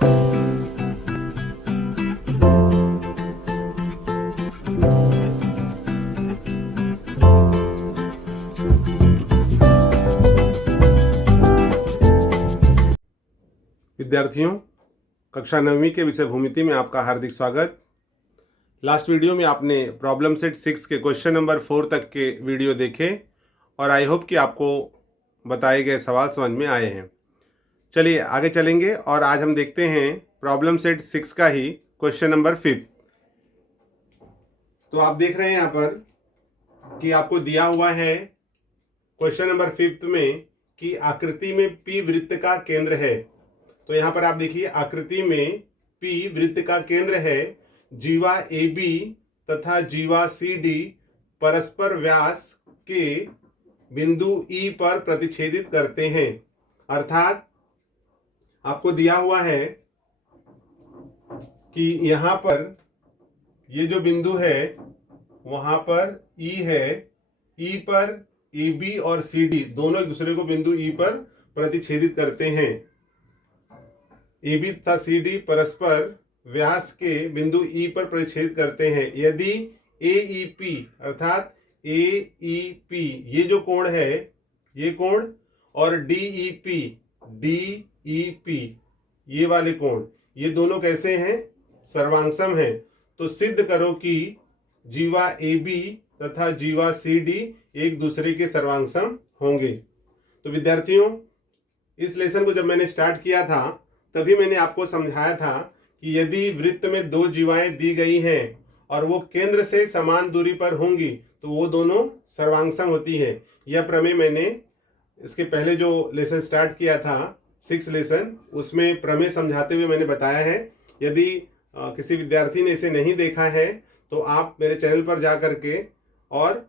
विद्यार्थियों, कक्षा 9वीं के विषय भूमिति में आपका हार्दिक स्वागत। लास्ट वीडियो में आपने प्रॉब्लम सेट 6 के क्वेश्चन नंबर 4 तक के वीडियो देखे और आई होप कि आपको बताए गए सवाल समझ में आए हैं। चलिए आगे चलेंगे और आज हम देखते हैं प्रॉब्लम सेट 6 का ही क्वेश्चन नंबर 5। तो आप देख रहे हैं यहाँ पर कि आपको दिया हुआ है क्वेश्चन नंबर 5 में कि आकृति में P वृत्त का केंद्र है। तो यहाँ पर आप देखिए आकृति में P वृत्त का केंद्र है, जीवा AB तथा जीवा CD परस्पर व्यास के बिंदु E पर प्रतिच्छेदित करते हैं। अर्थात आपको दिया हुआ है कि यहाँ पर ये जो बिंदु है वहाँ पर E है, E पर AB और CD दोनों एक दूसरे को बिंदु E पर प्रतिच्छेदित करते हैं। AB तथा CD परस्पर व्यास के बिंदु E पर प्रतिच्छेद करते हैं। यदि AEP अर्थात AEP ये जो कोण है, ये कोण, और DEP ये वाले कोण, ये दोनों कैसे हैं? सर्वांगसम हैं। तो सिद्ध करो कि जीवा AB तथा जीवा CD एक दूसरे के सर्वांगसम होंगे। तो विद्यार्थियों, इस लेसन को जब मैंने स्टार्ट किया था तभी मैंने आपको समझाया था कि यदि वृत्त में दो जीवाएं दी गई हैं और वो केंद्र से समान दूरी पर होंगी तो वो दोनों सर्वांगसम होती है। यह प्रमेय मैंने इसके पहले जो लेसन स्टार्ट किया था 6 लेसन, उसमें प्रमेय समझाते हुए मैंने बताया है। यदि किसी विद्यार्थी ने इसे नहीं देखा है तो आप मेरे चैनल पर जा करके और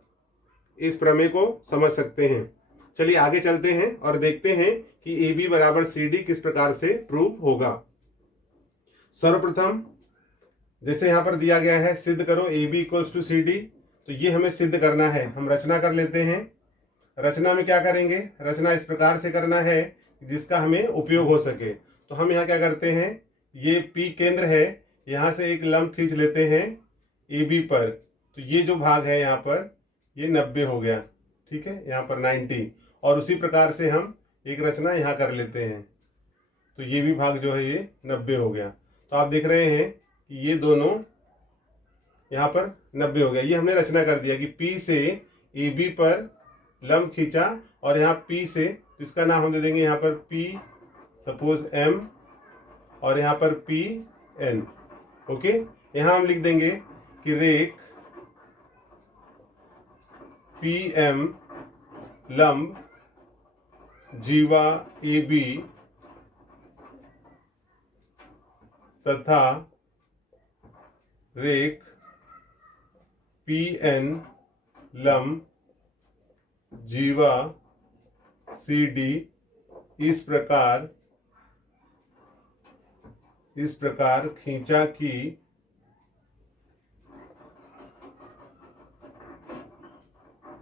इस प्रमेय को समझ सकते हैं। चलिए आगे चलते हैं और देखते हैं कि AB बराबर CD किस प्रकार से प्रूव होगा। सर्वप्रथम जैसे यहाँ पर दिया गया है सिद्ध करो AB इक्वल्स टू CD, तो ये हमें सिद्ध करना है। हम रचना कर लेते हैं। रचना में क्या करेंगे? रचना इस प्रकार से करना है जिसका हमें उपयोग हो सके। तो हम यहाँ क्या करते हैं, ये P केंद्र है, यहाँ से एक लंब खींच लेते हैं AB पर। तो ये जो भाग है यहाँ पर ये 90 हो गया, ठीक है, यहाँ पर 90। और उसी प्रकार से हम एक रचना यहाँ कर लेते हैं, तो ये भी भाग जो है ये 90 हो गया। तो आप देख रहे हैं कि ये दोनों यहाँ पर 90 हो गया। ये हमने रचना कर दिया कि P से AB पर लंब खींचा और यहाँ P से, तो इसका नाम हम दे देंगे यहाँ पर P सपोज M और यहाँ पर PN। ओके, यहाँ हम लिख देंगे कि रेख PM लंब जीवा AB तथा रेख PN लंब जीवा CD इस प्रकार खींचा कि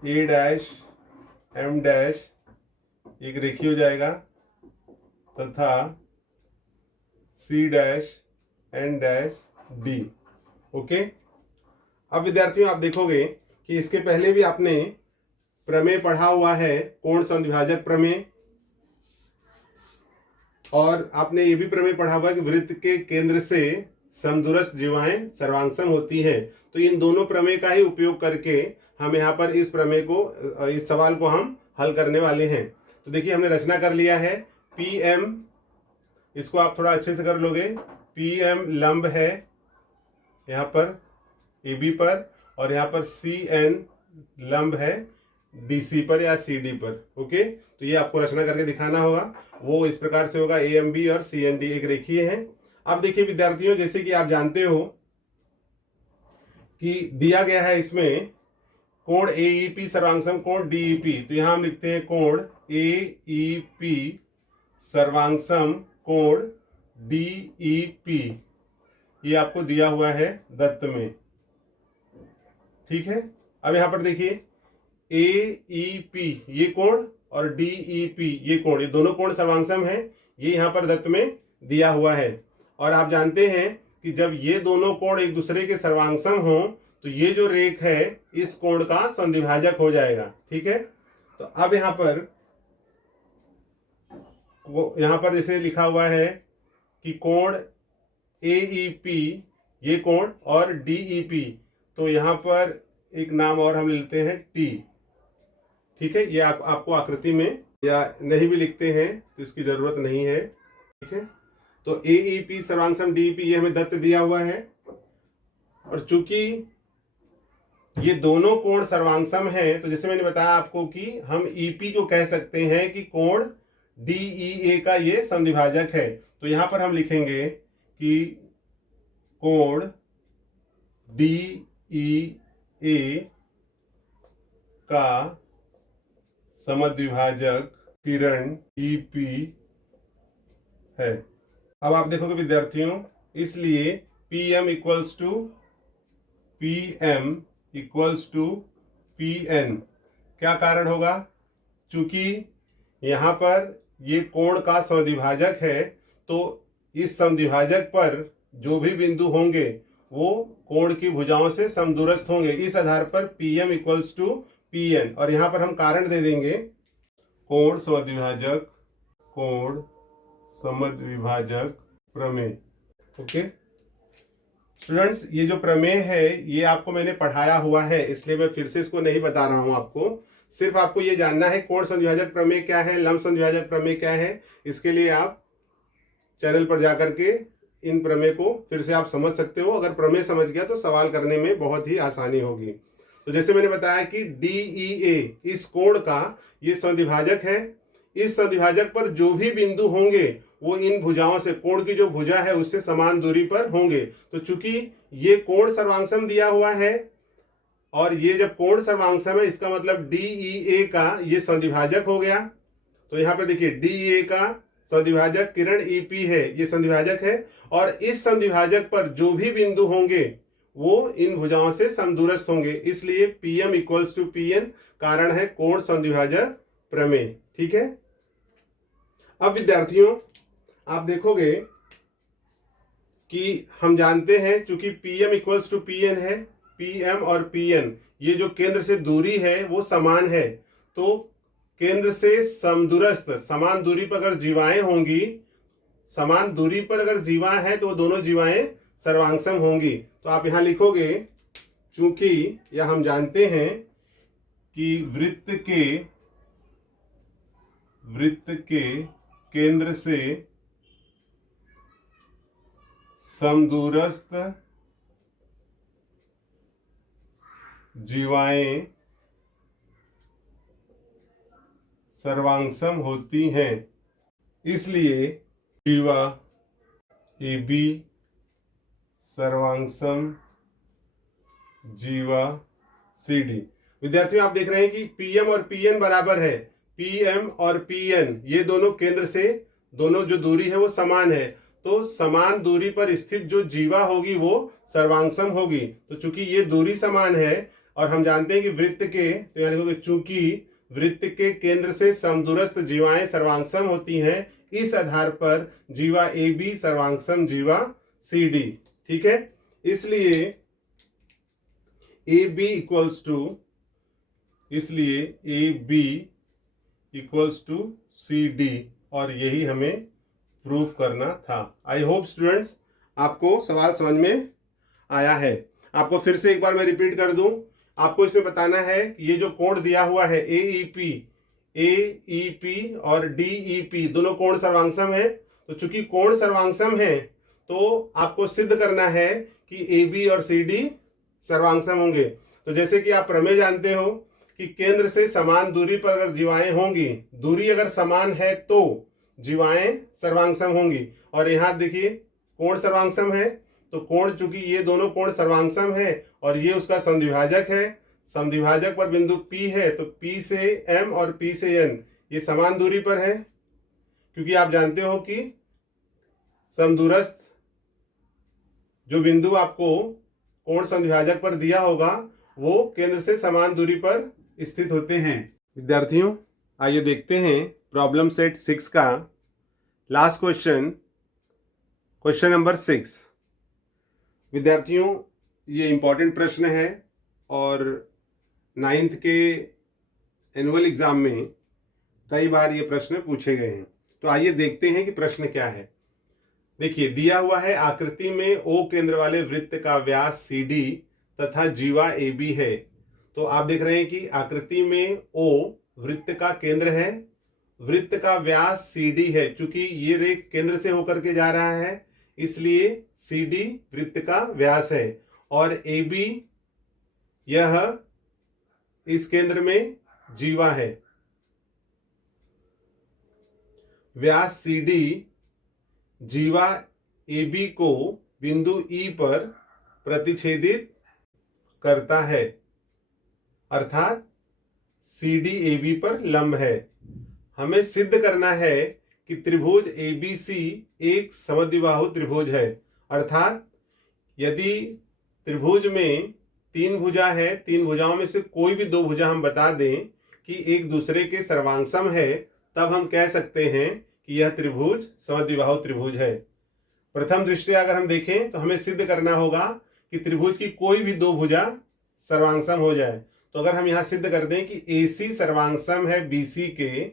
A डैश M डैश एक रेखीय हो जाएगा तथा C dash N dash D। Okay, अब विद्यार्थियों आप देखोगे कि इसके पहले भी आपने प्रमेय पढ़ा हुआ है, कोण समद्विभाजक प्रमेय, और आपने ये भी प्रमेय पढ़ा हुआ है कि वृत्त के केंद्र से समदूरस्थ जीवाएं सर्वांगसम होती हैं। तो इन दोनों प्रमेय का ही उपयोग करके हम यहाँ पर इस प्रमेय को, इस सवाल को हम हल करने वाले हैं। तो देखिए हमने रचना कर लिया है। PM, इसको आप थोड़ा अच्छे से कर लोगे। PM लंब है यहाँ पर AB पर, और यहाँ पर CN लंब है DC पर या CD पर। ओके, तो ये आपको रचना करके दिखाना होगा। वो इस प्रकार से होगा, AMB और CND एक रेखीय है। अब देखिए विद्यार्थियों, जैसे कि आप जानते हो कि दिया गया है इसमें कोण AEP सर्वांगसम कोण DEP, तो यहां हम लिखते हैं कोण AEP सर्वांगसम कोण DEP। ये आपको दिया हुआ है दत्त में, ठीक है। अब यहां पर देखिए AEP ये कोण और DEP ये कोण, ये दोनों कोण सर्वांगसम है। ये यहां पर दत्त में दिया हुआ है। और आप जानते हैं कि जब ये दोनों कोण एक दूसरे के सर्वांगसम हो तो ये जो रेख है इस कोण का समद्विभाजक हो जाएगा। ठीक है, तो अब यहां पर जैसे लिखा हुआ है कि कोण AEP ये कोण और DEP, तो यहां पर एक नाम और हम लेते हैं T। ठीक है, ये आपको आकृति में या नहीं भी लिखते हैं तो इसकी जरूरत नहीं है। ठीक है, तो AEP सर्वांगसम DEP ये हमें दत्त दिया हुआ है, और चूंकि ये दोनों कोण सर्वांगसम हैं तो जैसे मैंने बताया आपको कि हम EP को कह सकते हैं कि कोण DEA का ये समद्विभाजक है। तो यहां पर हम लिखेंगे कि कोण DEA का समद्विभाजक किरण EP है। अब आप देखोगे विद्यार्थियों, इसलिए PM इक्वल्स टू PN क्या कारण होगा? चूंकि यहां पर ये कोण का समद्विभाजक है तो इस समद्विभाजक पर जो भी बिंदु होंगे वो कोण की भुजाओं से समदूरस्थ होंगे। इस आधार पर PM इक्वल्स टू PN, और यहां पर हम कारण दे देंगे कोण समद्विभाजक प्रमेय। ओके स्टूडेंट्स, ये जो प्रमेय है ये आपको मैंने पढ़ाया हुआ है, इसलिए मैं फिर से इसको नहीं बता रहा हूं आपको। सिर्फ आपको ये जानना है कोण समद्विभाजक प्रमेय क्या है, लंब समद्विभाजक प्रमेय क्या है। इसके लिए आप चैनल पर जाकर के इन प्रमेय को फिर से आप समझ सकते हो। अगर प्रमेय समझ गया तो सवाल करने में बहुत ही आसानी होगी। तो जैसे मैंने बताया कि DEA इस कोण का ये समद्विभाजक है। इस समद्विभाजक पर जो भी बिंदु होंगे वो इन भुजाओं से, कोण की जो भुजा है उससे समान दूरी पर होंगे। तो चूंकि ये कोण सर्वांगसम दिया हुआ है और ये जब कोण सर्वांगसम है इसका मतलब DEA का ये समद्विभाजक हो गया। तो यहाँ पे देखिए DEA का समद्विभाजक किरण EP है, ये समद्विभाजक है, और इस समद्विभाजक पर जो भी बिंदु होंगे वो इन भुजाओं से समदूरस्थ होंगे। इसलिए PM इक्वल्स टू PN कारण है कोण समद्विभाजक प्रमेय। ठीक है, अब विद्यार्थियों आप देखोगे कि हम जानते हैं चूंकि PM इक्वल्स टू PN है, PM और PN ये जो केंद्र से दूरी है वो समान है। तो केंद्र से समदूरस्थ समान दूरी पर अगर जीवाएं होंगी, समान दूरी पर अगर जीवाएं हैं तो वो दोनों जीवाएं सर्वांगसम होंगी। तो आप यहां लिखोगे चूंकि या हम जानते हैं कि वृत्त के केंद्र से समदूरस्थ जीवाएं सर्वांगसम होती हैं, इसलिए जीवा AB सर्वांगसम जीवा CD। विद्यार्थियों आप देख रहे हैं कि PM और PN बराबर है। PM और PN ये दोनों केंद्र से, दोनों जो दूरी है वो समान है, तो समान दूरी पर स्थित जो जीवा होगी वो सर्वांगसम होगी। तो चूंकि ये दूरी समान है और हम जानते हैं कि वृत्त के, तो यानी होगा चूंकि वृत्त के केंद्र से समदूरस्थ जीवाएं सर्वांगसम होती हैं, इस आधार पर जीवा AB सर्वांगसम जीवा CD। ठीक है, इसलिए AB इक्वल्स टू CD, और यही हमें प्रूफ करना था। आई होप स्टूडेंट्स आपको सवाल समझ में आया है। आपको फिर से एक बार मैं रिपीट कर दूं, आपको इसमें बताना है कि ये जो कोण दिया हुआ है AEP और DEP दोनों कोण सर्वांगसम है। तो चूंकि कोण सर्वांगसम है तो आपको सिद्ध करना है कि AB और CD सर्वांगसम होंगे। तो जैसे कि आप प्रमेय जानते हो कि केंद्र से समान दूरी पर अगर जीवाएं होंगी, दूरी अगर समान है तो जीवाएं सर्वांगसम होंगी। और यहाँ देखिए कोण सर्वांगसम है, तो कोण चूंकि ये दोनों कोण सर्वांगसम है और ये उसका समद्विभाजक है, समद्विभाजक पर बिंदु P है, तो P से M और P से N ये समान दूरी पर है। क्योंकि आप जानते हो कि समदूरस्थ जो बिंदु आपको कोण समद्विभाजक पर दिया होगा वो केंद्र से समान दूरी पर स्थित होते हैं। विद्यार्थियों आइए देखते हैं प्रॉब्लम सेट 6 का लास्ट क्वेश्चन। क्वेश्चन नंबर 6 विद्यार्थियों, ये इंपॉर्टेंट प्रश्न है और 9th के एनुअल एग्जाम में कई बार ये प्रश्न पूछे गए हैं। तो आइए देखते हैं कि प्रश्न क्या है। देखिए, दिया हुआ है आकृति में ओ केंद्र वाले वृत्त का व्यास CD तथा जीवा AB है। तो आप देख रहे हैं कि आकृति में O वृत्त का केंद्र है, वृत्त का व्यास CD है। चूंकि ये रेख केंद्र से होकर के जा रहा है इसलिए CD वृत्त का व्यास है और AB यह इस केंद्र में जीवा है। व्यास CD जीवा AB को बिंदु E पर प्रतिच्छेदित करता है, अर्थात CD AB पर लंब है। हमें सिद्ध करना है कि त्रिभुज ABC एक समद्विबाहु त्रिभुज है, अर्थात यदि त्रिभुज में 3 भुजा है, 3 भुजाओं में से कोई भी 2 भुजा हम बता दें कि एक दूसरे के सर्वांगसम है, तब हम कह सकते हैं कि यह त्रिभुज समद्विबाहु त्रिभुज है। प्रथम दृष्टया अगर हम देखें तो हमें सिद्ध करना होगा कि त्रिभुज की कोई भी 2 भुजा सर्वांगसम हो जाए। तो अगर हम यहां सिद्ध कर दें कि AC सर्वांगसम है BC के,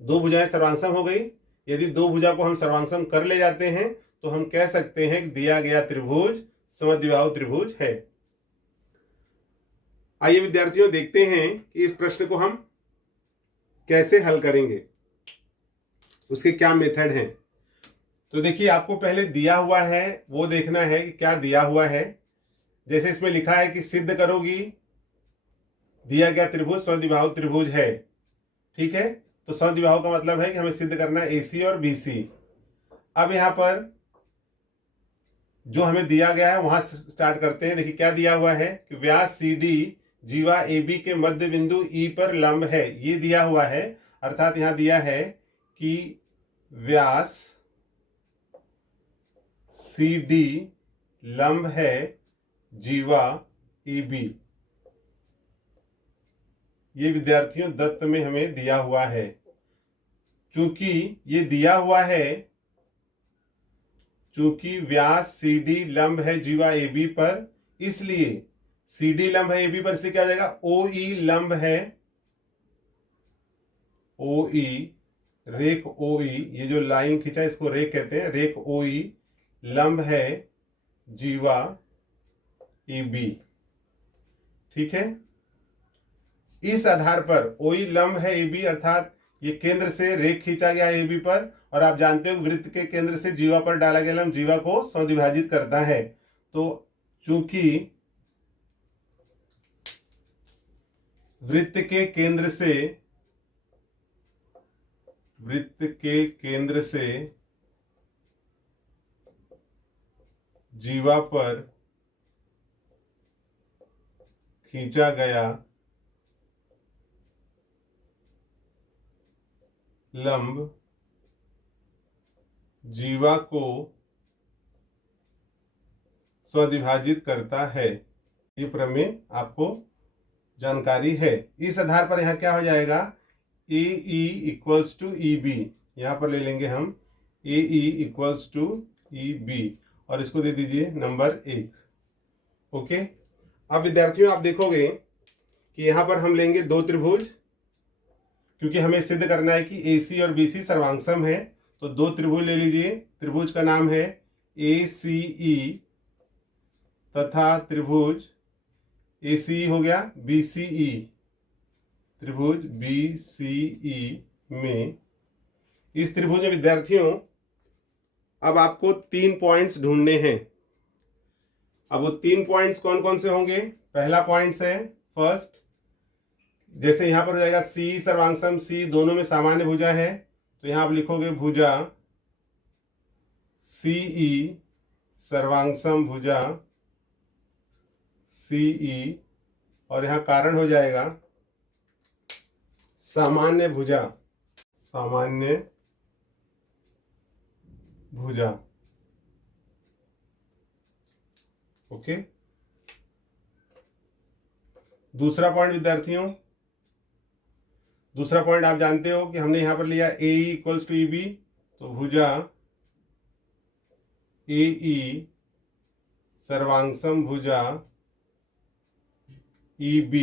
2 भुजाएं सर्वांगसम हो गई। यदि 2 भुजा को हम सर्वांगसम कर ले जाते हैं तो हम कह सकते हैं कि दिया गया त्रिभुज समद्विबाहु त्रिभुज है। आइए विद्यार्थियों देखते हैं कि इस प्रश्न को हम कैसे हल करेंगे, उसके क्या मेथड हैं। तो देखिए, आपको पहले दिया हुआ है वो देखना है कि क्या दिया हुआ है। जैसे इसमें लिखा है कि सिद्ध करोगी दिया गया त्रिभुज समद्विबाहु त्रिभुज है। ठीक है, तो समद्विबाहु का मतलब है कि हमें सिद्ध करना है AC और BC। अब यहां पर जो हमें दिया गया है वहां स्टार्ट करते हैं। देखिए क्या दिया हुआ है कि व्यास CD जीवा AB के मध्य बिंदु E पर लंब है, ये दिया हुआ है। अर्थात यहां दिया है कि व्यास CD लंब है जीवा EB। ये विद्यार्थियों दत्त में हमें दिया हुआ है। चूंकि ये दिया हुआ है, चूंकि व्यास CD लंब है जीवा AB पर, इसलिए CD लंब है AB पर, इसलिए क्या हो जाएगा OE लंब है, OE रेख OE, ये जो लाइन खींचा इसको रेख कहते हैं, रेख OE लंब है जीवा EB। ठीक है, इस आधार पर OE लंब है AB, अर्थात ये केंद्र से रेख खींचा गया है AB पर, और आप जानते हो वृत्त के केंद्र से जीवा पर डाला गया लंब जीवा को समद्विभाजित करता है। तो चूंकि वृत्त के केंद्र से जीवा पर खींचा गया लंब जीवा को स्वद्विभाजित करता है, ये प्रमेय आपको जानकारी है। इस आधार पर यहाँ क्या हो जाएगा, AE इक्वल्स टू EB, यहाँ पर ले लेंगे हम AE इक्वल्स टू EB और इसको दे दीजिए नंबर 1। ओके, अब विद्यार्थियों आप देखोगे कि यहाँ पर हम लेंगे 2 त्रिभुज, क्योंकि हमें सिद्ध करना है कि AC और BC सर्वांगसम है। तो 2 त्रिभुज ले लीजिए। त्रिभुज का नाम है ACE तथा त्रिभुज ACE हो गया BCE। त्रिभुज BCE में, इस त्रिभुज में विद्यार्थियों अब आपको 3 पॉइंट्स ढूंढने हैं। अब वो 3 पॉइंट्स कौन कौन से होंगे। पहला पॉइंट्स है फर्स्ट, जैसे यहां पर हो जाएगा C सर्वांगसम C, दोनों में सामान्य भुजा है, तो यहां आप लिखोगे भुजा CE सर्वांगसम भुजा CE, और यहां कारण हो जाएगा सामान्य भुजा, सामान्य भुजा। ओके, दूसरा पॉइंट विद्यार्थियों, दूसरा पॉइंट आप जानते हो कि हमने यहां पर लिया AE इक्वल्स टू EB, तो भुजा AE सर्वांगसम भुजा EB,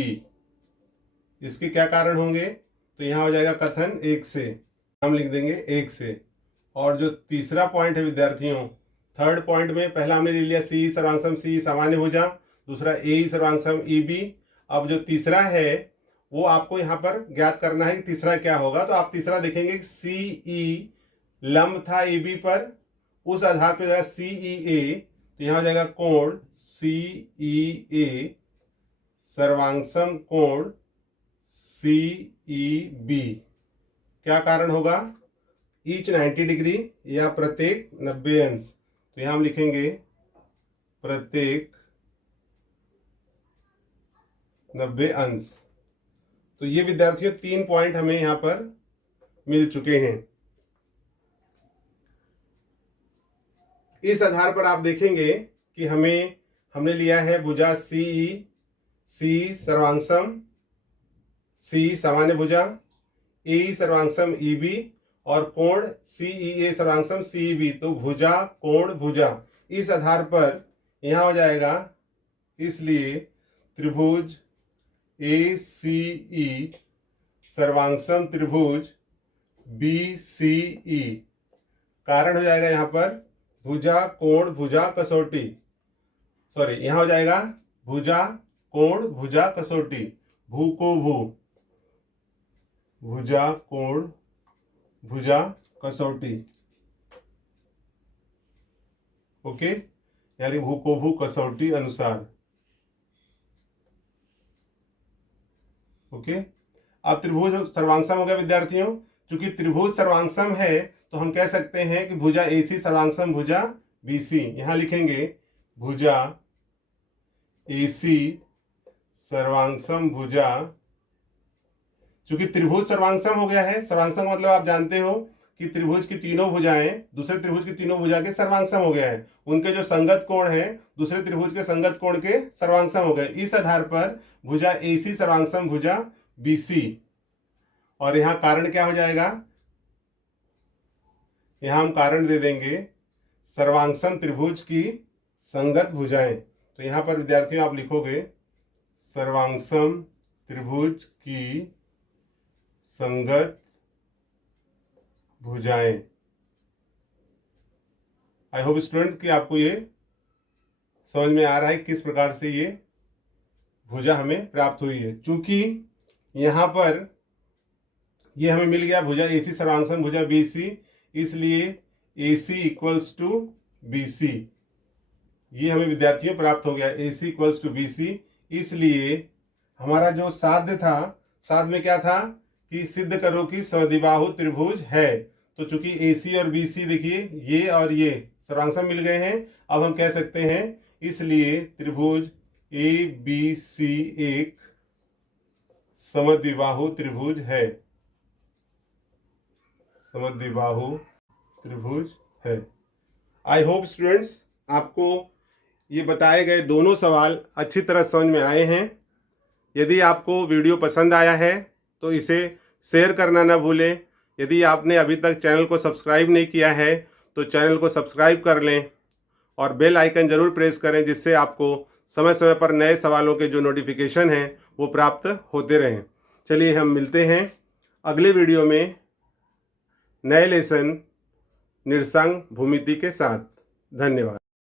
इसके क्या कारण होंगे? तो यहाँ हो जाएगा कथन एक से, हम लिख देंगे एक से। और जो तीसरा पॉइंट है विद्यार्थियों, थर्ड पॉइंट में पहला हमने ले लिया CE सर्वांगसम CE सामान्य भुजा, दूसरा AE सर्वांगसम EB। अब जो तीसरा है वो आपको यहाँ पर ज्ञात करना है कि तीसरा क्या होगा। तो आप तीसरा देखेंगे CE लंब था AB पर, उस आधार पर जाएगा CEA, तो यहाँ हो जाएगा कोण CEA सर्वांगसम कोण CEB। क्या कारण होगा? ईच 90 डिग्री या प्रत्येक 90 अंश। तो यहां हम लिखेंगे प्रत्येक 90 अंश। तो ये विद्यार्थियों 3 पॉइंट हमें यहां पर मिल चुके हैं। इस आधार पर आप देखेंगे कि हमने लिया है भुजा CE सर्वांगसम CE सामान्य भुजा, AE सर्वांगसम EB और कोण CEA सर्वांगसम CEB। तो भुजा कोण भुजा, इस आधार पर यहां हो जाएगा, इसलिए त्रिभुज ACE सर्वांगसम त्रिभुज BCE। कारण हो जाएगा यहां पर भुजा कोण भुजा कसौटी, सॉरी यहां हो जाएगा भुजा कोण भुजा कसौटी, भू को भू, भुजा कोण भुजा कसौटी। ओके, यानी भू को भू कसौटी अनुसार। ओके, अब त्रिभुज सर्वांगसम हो गया विद्यार्थियों। चूंकि त्रिभुज सर्वांगसम है तो हम कह सकते हैं कि भुजा AC सर्वांगसम भुजा BC। यहां लिखेंगे भुजा AC सर्वांगसम भुजा, चूंकि त्रिभुज सर्वांगसम हो गया है। सर्वांगसम मतलब आप जानते हो कि त्रिभुज की तीनों भुजाएं दूसरे त्रिभुज की तीनों भुजा के सर्वांगसम हो गया है, उनके जो संगत कोण है दूसरे त्रिभुज के संगत कोण के सर्वांगसम हो गए। इस आधार पर भुजा AC सर्वांगसम भुजा BC। और यहां कारण क्या हो जाएगा? यहां हम कारण दे देंगे सर्वांगसम त्रिभुज की संगत भुजाएं। तो यहां पर विद्यार्थियों आप लिखोगे सर्वांगसम त्रिभुज की संगत भुजाएं। आई होप स्टूडेंट्स कि आपको ये समझ में आ रहा है किस प्रकार से ये भुजा हमें प्राप्त हुई है। चूंकि यहां पर ये हमें मिल गया भुजा AC सर्वांगसम भुजा BC, इसलिए AC इक्वल्स टू BC, ये हमें विद्यार्थियों प्राप्त हो गया AC इक्वल्स टू BC। इसलिए हमारा जो साध्य था, साध्य में क्या था कि सिद्ध करो कि समद्विबाहु त्रिभुज है। तो चूंकि AC और BC देखिए ये और ये सर्वांगसम मिल गए हैं, अब हम कह सकते हैं इसलिए त्रिभुज ABC एक समद्विबाहु त्रिभुज है, समद्विबाहु त्रिभुज है। आई होप स्टूडेंट्स आपको ये बताए गए दोनों सवाल अच्छी तरह समझ में आए हैं। यदि आपको वीडियो पसंद आया है तो इसे शेयर करना ना भूलें। यदि आपने अभी तक चैनल को सब्सक्राइब नहीं किया है तो चैनल को सब्सक्राइब कर लें और बेल आइकन ज़रूर प्रेस करें, जिससे आपको समय समय पर नए सवालों के जो नोटिफिकेशन हैं वो प्राप्त होते रहें। चलिए हम मिलते हैं अगले वीडियो में नए लेसन निरसंग भूमिति के साथ। धन्यवाद।